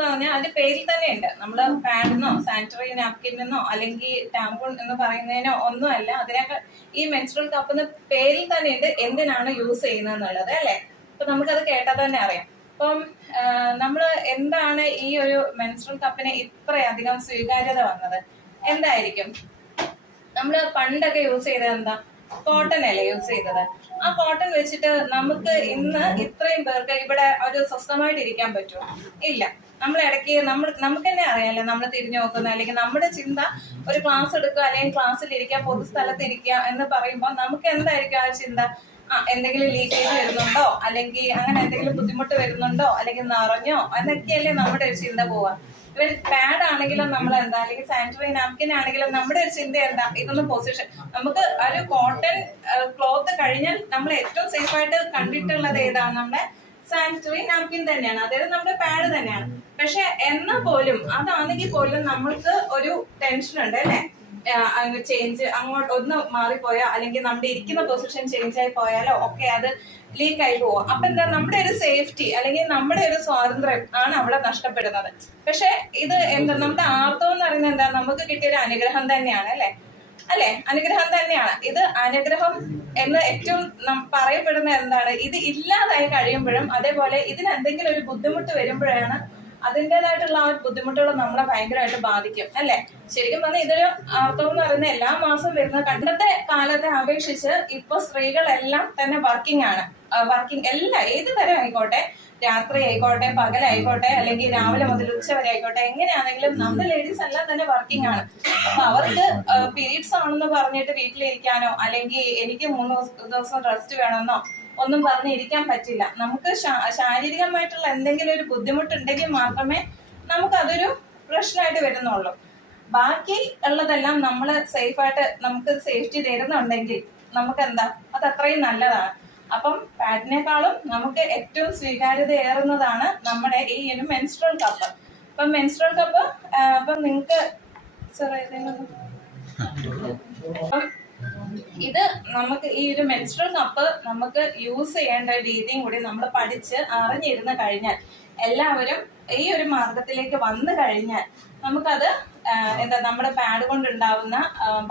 എന്ന് പറഞ്ഞാൽ അതിന്റെ പേരിൽ തന്നെ ഉണ്ട്. നമ്മള് പാഡെന്നോ സാനിറ്ററി നാപ്കിനെന്നോ അല്ലെങ്കിൽ ടാമ്പൂൺ എന്ന് പറയുന്നതിനോ ഒന്നുമല്ല. അതിനൊക്കെ ഈ മെൻസ്ട്രൽ കപ്പ് എന്ന് പേരിൽ തന്നെ ഉണ്ട് എന്തിനാണ് യൂസ് ചെയ്യുന്നത് എന്നുള്ളത് അല്ലെ. അപ്പൊ നമുക്കത് കേട്ടാൽ തന്നെ അറിയാം. അപ്പം നമ്മള് എന്താണ് ഈ ഒരു മെൻസ്ട്രൽ കപ്പിന് ഇത്രയധികം സ്വീകാര്യത വന്നത്? എന്തായിരിക്കും? നമ്മള് പണ്ടൊക്കെ യൂസ് ചെയ്തത് എന്താ? കോട്ടൺ അല്ലേ യൂസ് ചെയ്തത്. ആ കോട്ടൺ വെച്ചിട്ട് നമുക്ക് ഇന്ന് ഇത്രയും പേർക്ക് ഇവിടെ ഒരു സ്വസ്ഥമായിട്ട് ഇരിക്കാൻ പറ്റുമോ? ഇല്ല. നമ്മൾ ഇടയ്ക്ക് നമുക്ക് തന്നെ അറിയാമല്ലോ, നമ്മൾ തിരിഞ്ഞു നോക്കുന്ന അല്ലെങ്കിൽ നമ്മുടെ ചിന്ത ഒരു ക്ലാസ് എടുക്കുക അല്ലെങ്കിൽ ക്ലാസ്സിൽ ഇരിക്കുക, പൊതുസ്ഥലത്ത് ഇരിക്കുക എന്ന് പറയുമ്പോൾ നമുക്ക് എന്തായിരിക്കും ആ ചിന്ത? എന്തെങ്കിലും ലീക്കേജ് വരുന്നുണ്ടോ, അല്ലെങ്കിൽ അങ്ങനെ എന്തെങ്കിലും ബുദ്ധിമുട്ട് വരുന്നുണ്ടോ, അല്ലെങ്കിൽ നിറഞ്ഞോ എന്നൊക്കെയല്ലേ നമ്മുടെ ഒരു ചിന്ത പോവാ. ഇവൻ പാഡ് ആണെങ്കിലും നമ്മൾ എന്താ, അല്ലെങ്കിൽ സാനിറ്ററി നാപ്കിൻ ആണെങ്കിലും നമ്മുടെ ഒരു ചിന്ത എന്താ? ഇതൊന്നും പൊസിഷൻ നമുക്ക് ഒരു കോട്ടൺ ക്ലോത്ത് കഴിഞ്ഞാൽ നമ്മൾ ഏറ്റവും സേഫ് ആയിട്ട് കണ്ടിട്ടുള്ളത് ഏതാണ്? നമ്മുടെ സാനിറ്ററി നാപ്കിൻ തന്നെയാണ്, അതായത് നമ്മുടെ പാഡ് തന്നെയാണ്. പക്ഷെ എന്നാൽ പോലും അതാണെങ്കിൽ പോലും നമ്മൾക്ക് ഒരു ടെൻഷൻ ഉണ്ട് അല്ലെ, ചേഞ്ച് അങ്ങോട്ട് ഒന്ന് മാറിപ്പോയോ അല്ലെങ്കിൽ നമ്മുടെ ഇരിക്കുന്ന പൊസിഷൻ ചേഞ്ച് ആയി പോയാലോ ഒക്കെ അത് ലീക്ക് ആയി പോവും. അപ്പൊ എന്താ, നമ്മുടെ ഒരു സേഫ്റ്റി അല്ലെങ്കിൽ നമ്മുടെ ഒരു സ്വാതന്ത്ര്യം ആണ് അവിടെ നഷ്ടപ്പെടുന്നത്. പക്ഷെ ഇത് എന്താ, നമ്മുടെ ആർത്തവം എന്ന് പറയുന്നത് എന്താ, നമുക്ക് കിട്ടിയൊരു അനുഗ്രഹം തന്നെയാണ് അല്ലെ, അനുഗ്രഹം തന്നെയാണ്. ഇത് അനുഗ്രഹം എന്ന് ഏറ്റവും പറയപ്പെടുന്ന എന്താണ്? ഇത് ഇല്ലാതായി കഴിയുമ്പോഴും അതേപോലെ ഇതിന് എന്തെങ്കിലും ഒരു ബുദ്ധിമുട്ട് വരുമ്പോഴാണ് അതിൻ്റെതായിട്ടുള്ള ആ ഒരു ബുദ്ധിമുട്ടുകൾ നമ്മളെ ഭയങ്കരമായിട്ട് ബാധിക്കും അല്ലെ. ശരിക്കും പറഞ്ഞാൽ ഇതൊരു ആർത്തവം എന്ന് പറയുന്നത് എല്ലാ മാസവും വരുന്ന, പണ്ടത്തെ കാലത്തെ അപേക്ഷിച്ച് ഇപ്പൊ സ്ത്രീകളെല്ലാം തന്നെ വർക്കിംഗ് ആണ്. വർക്കിംഗ് എല്ലാം ഏത് തരം ആയിക്കോട്ടെ, രാത്രി ആയിക്കോട്ടെ, പകലായിക്കോട്ടെ, അല്ലെങ്കിൽ രാവിലെ മുതൽ ഉച്ച വരെ ആയിക്കോട്ടെ, എങ്ങനെയാണെങ്കിലും നമ്മുടെ ലേഡീസ് എല്ലാം തന്നെ വർക്കിംഗ് ആണ്. അപ്പൊ അവർക്ക് പീരീഡ്സ് ആണെന്ന് പറഞ്ഞിട്ട് വീട്ടിലിരിക്കാനോ അല്ലെങ്കിൽ എനിക്ക് 3 ദിവസം റെസ്റ്റ് വേണമെന്നോ ഒന്നും പറഞ്ഞിരിക്കാൻ പറ്റില്ല. നമുക്ക് ശാരീരികമായിട്ടുള്ള എന്തെങ്കിലും ഒരു ബുദ്ധിമുട്ടുണ്ടെങ്കിൽ മാത്രമേ നമുക്കതൊരു പ്രശ്നമായിട്ട് വരുന്നുള്ളൂ. ബാക്കി ഉള്ളതെല്ലാം നമ്മൾ സേഫായിട്ട് നമുക്ക് സേഫ്റ്റി തരുന്നുണ്ടെങ്കിൽ നമുക്ക് എന്താ, അത് അത്രയും നല്ലതാണ്. അപ്പം പാഡിനേക്കാളും നമുക്ക് ഏറ്റവും സ്വീകാര്യത ഏറുന്നതാണ് നമ്മുടെ ഈ ഒരു മെൻസ്ട്രൽ കപ്പ്. അപ്പം മെൻസ്ട്രൽ കപ്പ് അപ്പം നിങ്ങൾക്ക് ഇത് നമുക്ക് ഈ ഒരു മെൻസ്ട്രൽ കപ്പ് നമുക്ക് യൂസ് ചെയ്യേണ്ട രീതിയും കൂടി നമ്മൾ പഠിച്ച് അറിഞ്ഞിരുന്നു കഴിഞ്ഞാൽ, എല്ലാവരും ഈ ഒരു മാർഗത്തിലേക്ക് വന്നു കഴിഞ്ഞാൽ നമുക്കത് എന്താ, നമ്മുടെ പാഡ് കൊണ്ടുണ്ടാവുന്ന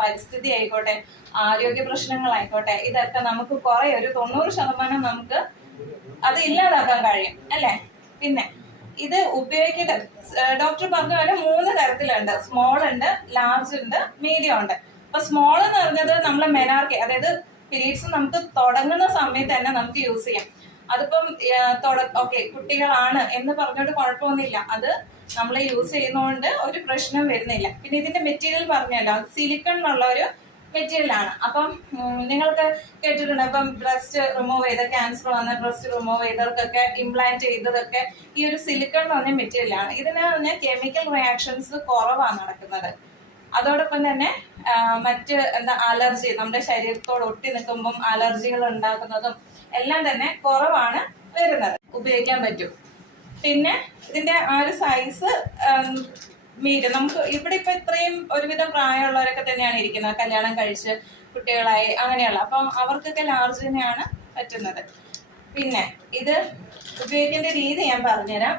പരിസ്ഥിതി ആയിക്കോട്ടെ, ആരോഗ്യ പ്രശ്നങ്ങളായിക്കോട്ടെ, ഇതൊക്കെ നമുക്ക് കുറെ ഒരു 90% നമുക്ക് അത് ഇല്ലാതാക്കാൻ കഴിയും അല്ലെ. പിന്നെ ഇത് ഉപയോഗിക്കേണ്ട ഡോക്ടർ പറഞ്ഞ പോലെ 3 തരത്തിലുണ്ട്. സ്മോൾ ഉണ്ട്, ലാർജ് ഉണ്ട്, മീഡിയം ഉണ്ട്. അപ്പൊ സ്മോൾ എന്ന് പറഞ്ഞത് നമ്മളെ മെനാർക്കി, അതായത് പീരീഡ്സ് നമുക്ക് തുടങ്ങുന്ന സമയത്ത് തന്നെ നമുക്ക് യൂസ് ചെയ്യാം. അതിപ്പം ഓക്കെ കുട്ടികളാണ് എന്ന് പറഞ്ഞോണ്ട് കുഴപ്പമൊന്നുമില്ല, അത് നമ്മൾ യൂസ് ചെയ്യുന്നതുകൊണ്ട് ഒരു പ്രശ്നം വരുന്നില്ല. പിന്നെ ഇതിന്റെ മെറ്റീരിയൽ പറഞ്ഞല്ലോ, സിലിക്കൺ എന്നുള്ള ഒരു മെറ്റീരിയൽ ആണ്. അപ്പം നിങ്ങൾക്ക് കേട്ടിട്ടുണ്ട്, അപ്പം ബ്രസ്റ്റ് റിമൂവ് ചെയ്ത, ക്യാൻസർ വന്ന ബ്രസ്റ്റ് റിമൂവ് ചെയ്തവർക്കൊക്കെ ഇംപ്ലാന്റ് ചെയ്തതൊക്കെ ഈ ഒരു സിലിക്കൺ എന്ന് പറഞ്ഞ മെറ്റീരിയൽ ആണ്. ഇതിന് പറഞ്ഞാൽ കെമിക്കൽ റിയാക്ഷൻസ് കുറവാണ് നടക്കുന്നത്. അതോടൊപ്പം തന്നെ മറ്റ് എന്താ അലർജി, നമ്മുടെ ശരീരത്തോട് ഒട്ടി നിൽക്കുമ്പം അലർജികൾ ഉണ്ടാക്കുന്നതും എല്ലാം തന്നെ കുറവാണ് വരുന്നത്, ഉപയോഗിക്കാൻ പറ്റും. പിന്നെ ഇതിന്റെ ആ ഒരു സൈസ് മീഡിയം. നമുക്ക് ഇവിടെ ഇപ്പൊ ഇത്രയും ഒരുവിധം പ്രായമുള്ളവരൊക്കെ തന്നെയാണ് ഇരിക്കുന്നത്, കല്യാണം കഴിച്ച് കുട്ടികളായി അങ്ങനെയുള്ള, അപ്പം അവർക്കൊക്കെ ലാർജ് തന്നെയാണ് പറ്റുന്നത്. പിന്നെ ഇത് ഉപയോഗിക്കേണ്ട രീതി ഞാൻ പറഞ്ഞുതരാം.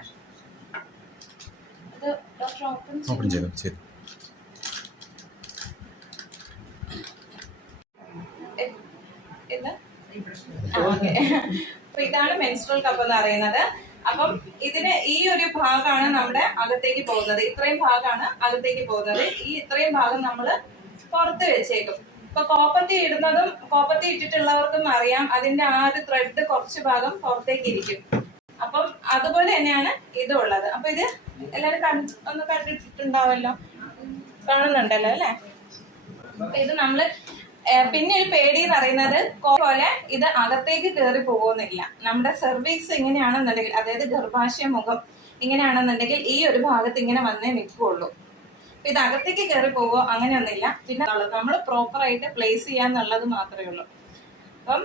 ഇത് ഡോക്ടർ ഓപ്പൺ ചെയ്തു. അപ്പൊ ഇതാണ് മെൻസ്ട്രൽ കപ്പ് എന്ന് പറയുന്നത്. അപ്പം ഇതിന് ഈ ഒരു ഭാഗമാണ് നമ്മുടെ അകത്തേക്ക് പോകുന്നത്, ഇത്രയും ഭാഗമാണ് അകത്തേക്ക് പോകുന്നത്. ഈ ഇത്രയും ഭാഗം നമ്മൾ പുറത്ത് വെച്ചേക്കും. ഇപ്പൊ കോപ്പത്തി ഇടുന്നതും കോപ്പത്തി ഇട്ടിട്ടുള്ളവർക്കും അറിയാം, അതിന്റെ ആ ഒരു ത്രെഡ് കുറച്ച് ഭാഗം പുറത്തേക്ക് ഇരിക്കും. അപ്പം അതുപോലെ തന്നെയാണ് ഇതുള്ളത്. അപ്പൊ ഇത് എല്ലാവരും ഒന്ന് കണ്ടിട്ടുണ്ടാവല്ലോ, കാണുന്നുണ്ടല്ലോ അല്ലെ. ഇത് നമ്മള് പിന്നെ ഒരു പേടി എന്ന് പറയുന്നത് പോലെ ഇത് അകത്തേക്ക് കയറി പോകുന്നില്ല. നമ്മുടെ സെർവിക്സ് ഇങ്ങനെയാണെന്നുണ്ടെങ്കിൽ, അതായത് ഗർഭാശയ മുഖം ഇങ്ങനെയാണെന്നുണ്ടെങ്കിൽ ഈ ഒരു ഭാഗത്ത് ഇങ്ങനെ വന്നേ നിൽക്കുകയുള്ളൂ. ഇത് അകത്തേക്ക് കയറി പോവോ അങ്ങനെയൊന്നുമില്ല. പിന്നെ നമ്മൾ പ്രോപ്പറായിട്ട് പ്ലേസ് ചെയ്യാന്നുള്ളത് മാത്രമേ ഉള്ളൂ. അപ്പം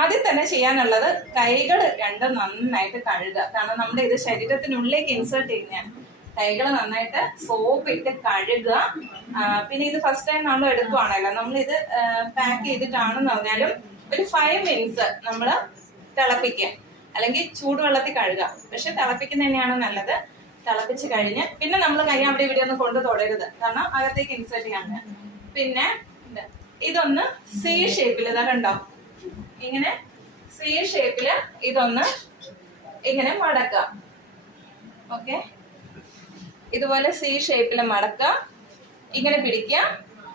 ആദ്യം തന്നെ ചെയ്യാനുള്ളത് കൈകൾ രണ്ടും നന്നായിട്ട് കഴുകുക. കാരണം നമ്മുടെ ഇത് ശരീരത്തിനുള്ളിലേക്ക് ഇൻസേർട്ട് ചെയ്യുന്നതാണ്. കൈകൾ നന്നായിട്ട് സോപ്പ് ഇട്ട് കഴുകുക. പിന്നെ ഇത് ഫസ്റ്റ് ടൈം നമ്മൾ എടുക്കുവാണല്ലോ, നമ്മളിത് പാക്ക് ചെയ്തിട്ടാണെന്ന് പറഞ്ഞാലും ഒരു 5 മിനിറ്റ്സ് നമ്മൾ തിളപ്പിക്കുക, അല്ലെങ്കിൽ ചൂടുവെള്ളത്തിൽ കഴുകുക. പക്ഷെ തിളപ്പിക്കുന്ന തന്നെയാണ് നല്ലത്. തിളപ്പിച്ച് കഴിഞ്ഞ് പിന്നെ നമ്മൾ കൈ അവിടെ ഇവിടെ ഒന്നും കൊണ്ട് തൊടരുത്, കാരണം അകത്തേക്ക് ഇൻസേർട്ട് ചെയ്യാൻ. പിന്നെ ഇതൊന്ന് സി ഷേപ്പിൽ ഇതാ കണ്ടോ, ഇങ്ങനെ സി ഷേപ്പില് ഇതൊന്ന് ഇങ്ങനെ മടക്കാം. ഓക്കെ, ഇതുപോലെ സി ഷേപ്പിൽ മടക്കാം, ഇങ്ങനെ പിടിക്കാം.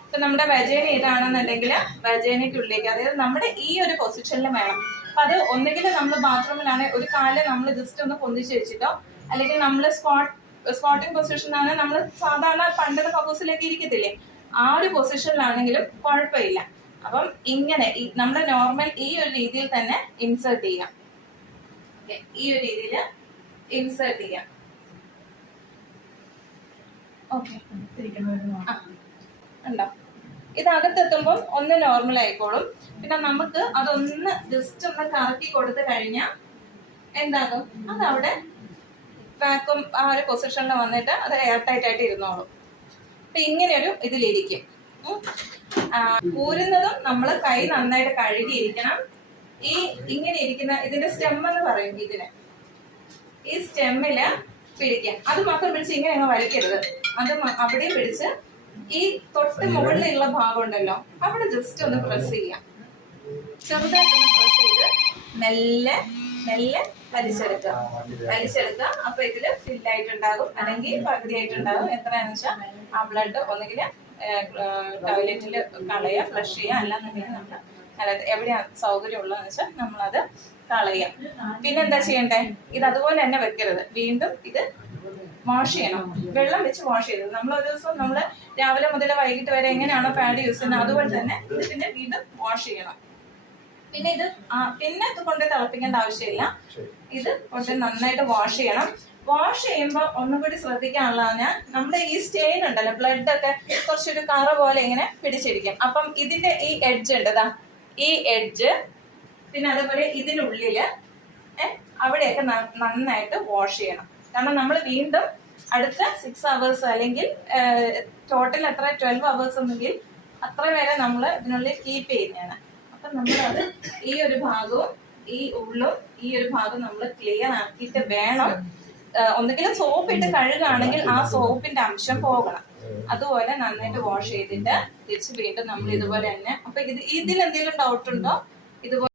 ഇപ്പൊ നമ്മുടെ വജേന ഇതാണെന്നുണ്ടെങ്കിൽ വജേനയ്ക്കുള്ളിലേക്ക്, അതായത് നമ്മുടെ ഈ ഒരു പൊസിഷനിൽ വേണം. അപ്പൊ അത് ഒന്നുകിൽ നമ്മൾ ബാത്റൂമിലാണ് ഒരു കാല് നമ്മൾ ജസ്റ്റ് ഒന്ന് പൊന്തിച്ച് വെച്ചിട്ടോ, അല്ലെങ്കിൽ നമ്മൾ സ്ക്വാട്ടിംഗ് പൊസിഷനാണ് നമ്മൾ സാധാരണ പണ്ടത്തെ കക്കൂസിലേക്ക് ഇരിക്കത്തില്ലേ, ആ ഒരു പൊസിഷനിലാണെങ്കിലും കുഴപ്പമില്ല. അപ്പം ഇങ്ങനെ നമ്മുടെ നോർമൽ ഈ ഒരു രീതിയിൽ തന്നെ ഇൻസേർട്ട് ചെയ്യാം. ഈ ഒരു രീതിയിൽ ഇൻസേർട്ട് ചെയ്യാം. ഓക്കെ, ഉണ്ടോ? ഇത് അകത്തെത്തുമ്പോൾ ഒന്ന് നോർമൽ ആയിക്കോളും. പിന്നെ നമുക്ക് അതൊന്ന് ജസ്റ്റ് ഒന്ന് കറക്കി കൊടുത്തു കഴിഞ്ഞാൽ എന്താകും, അതവിടെ വാക്വം ആ ഒരു പൊസിഷനിൽ വന്നിട്ട് അത് എയർ ടൈറ്റ് ആയിട്ട് ഇരുന്നോളും. അപ്പൊ ഇങ്ങനെയൊരു ഇതിലിരിക്കും. ഊരുന്നതും നമ്മൾ കൈ നന്നായിട്ട് കഴുകിയിരിക്കണം. ഈ ഇങ്ങനെ ഇരിക്കുന്ന ഇതിന്റെ സ്റ്റെം എന്ന് പറയും, ഇതിന് ഈ സ്റ്റെമ്മില് പിടിക്കാം. അത് മാത്രം പിടിച്ച് ഇങ്ങനെ അങ്ങ് വലിക്കരുത്, അത് അവിടെ പിടിച്ച് ഈ തൊട്ട് മുകളിലുള്ള ഭാഗം ഉണ്ടല്ലോ അവിടെ ജസ്റ്റ് ഒന്ന് പ്രസ് ചെയ്യാം. ചെറുതായിട്ടൊന്ന് പ്രസ് ചെയ്ത് മെല്ലെ മെല്ലെ വലിച്ചെടുക്കുക. അപ്പൊ ഇതില് ഫില്ലായിട്ടുണ്ടാകും, അല്ലെങ്കിൽ പകുതിയായിട്ടുണ്ടാകും. എത്രയാണെന്ന് വെച്ചാൽ ആ ബ്ലഡ് ഒന്നുകിൽ ടോയ്ലറ്റിൽ കളയുക, ഫ്ലഷ് ചെയ്യുക, അല്ലാന്നുണ്ടെങ്കിൽ നമ്മൾ അതായത് എവിടെയാണ് സൗകര്യം ഉള്ളതെന്ന് വെച്ചാൽ നമ്മളത് കളയുക. പിന്നെന്താ ചെയ്യണ്ടേ, ഇത് അതുപോലെ തന്നെ വെക്കരുത്, വീണ്ടും ഇത് വാഷ് ചെയ്യണം. വെള്ളം വെച്ച് വാഷ് ചെയ്തത് നമ്മൾ ഒരു ദിവസം നമ്മൾ രാവിലെ മുതൽ വൈകിട്ട് വരെ എങ്ങനെയാണോ പാഡ് യൂസ് ചെയ്യുന്നത് അതുപോലെ തന്നെ ഇത് പിന്നെ വീണ്ടും വാഷ് ചെയ്യണം. പിന്നെ ഇത് കൊണ്ട് തിളപ്പിക്കേണ്ട ആവശ്യമില്ല, ഇത് കുറച്ച് നന്നായിട്ട് വാഷ് ചെയ്യണം. വാഷ് ചെയ്യുമ്പോൾ ഒന്നും കൂടി ശ്രദ്ധിക്കാനുള്ളതാണ്, നമ്മുടെ ഈ സ്റ്റെയിൻ ഉണ്ടല്ലോ, ബ്ലഡ് ഒക്കെ കുറച്ചൊരു കറ പോലെ ഇങ്ങനെ പിടിച്ചിരിക്കും. അപ്പം ഇതിന്റെ ഈ എഡ്ജ് ഉണ്ട്, ഈ എഡ്ജ്, പിന്നെ അതുപോലെ ഇതിനുള്ളില് അവിടെയൊക്കെ നന്നായിട്ട് വാഷ് ചെയ്യണം. കാരണം നമ്മൾ വീണ്ടും അടുത്ത 6 hours അല്ലെങ്കിൽ ടോട്ടൽ എത്ര 12 hours എന്നെങ്കിൽ അത്ര വരെ നമ്മൾ ഇതിനുള്ളിൽ കീപ്പ് ചെയ്യുന്നതാണ്. അപ്പൊ നമ്മളത് ഈ ഒരു ഭാഗവും ഈ ഉള്ളും ഈ ഒരു ഭാഗം നമ്മൾ ക്ലിയർ ആക്കിയിട്ട് വേണം. ഒന്നുകിലും സോപ്പ് ഇട്ട് കഴുകുകയാണെങ്കിൽ ആ സോപ്പിന്റെ അംശം പോകണം. അതുപോലെ നന്നായിട്ട് വാഷ് ചെയ്തിട്ട് തിരിച്ച് വീണ്ടും നമ്മൾ ഇതുപോലെ തന്നെ. അപ്പൊ ഇതിൽ എന്തെങ്കിലും ഡൗട്ട് ഉണ്ടോ? ഇതുപോലെ